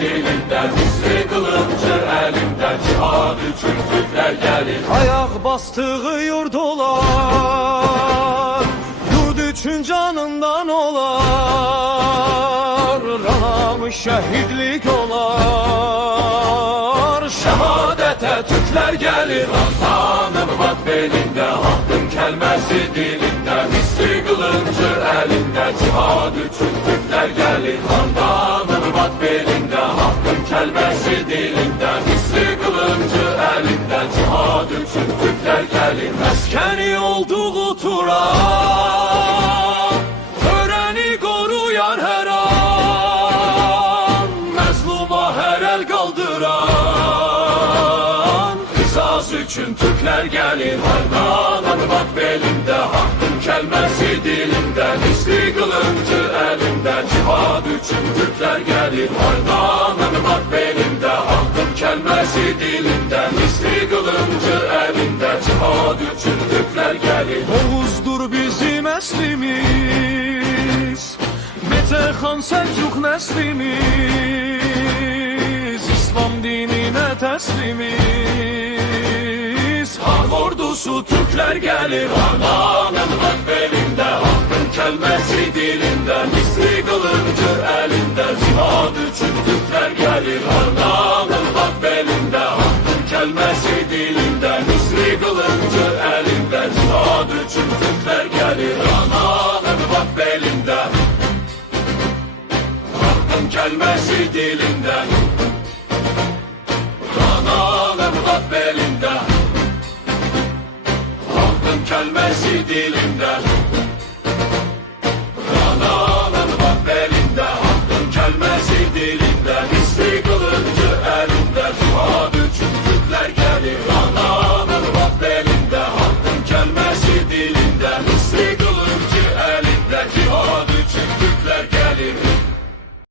dilində, Misri qılıncı əlində, cihad üçün Türklər gəlir. Ayaq bastığı yurd olar, yurd üçün canından olar, ranamış şəhidlik olar. Şəhadətə Türklər gəlir, Azanım vat belində, haqqın kəlməsi dilində, Misri qılıncı əlində, cihad üçün Türklər gəlir. Azanım vat belində, haqqın kəlməsi dilində, Misri qılıncı əlində, cihad üçün Türklər gəlir. Məskəni olduğu Turan, törəni qoruyan hər an, məzluma hər əl qaldıran. Qisas üçün Türklər gəlir, Hardanın vat belində, haqqın kəlməsi dilində, Misri qılıncı əlində, cihad üçün Türklər gəlir. Hardanın vat belində, haqqın kəlməsi dilində, Misri qılıncı əlində, cihad üçün Türklər gəlir. Oğuzdur bizim əslimiz, Betərxan Səlcuq nəslimiz, İslam dininə təslimiz. Haq ordusu Türklər gəlir, Hardanın vat belində, haqqın kəlməsi dilində, Misri qılıncı əlində, cihad üçün Türklər gəlir. Hardanın vat belində, haqqın kəlməsi dilində, Misri qılıncı əlində, cihad üçün Türklər gəlir. Hardanın vat belində, haqqın kəlməsi dilində, Hardanın vat belində, haqqın kəlməsi dilində.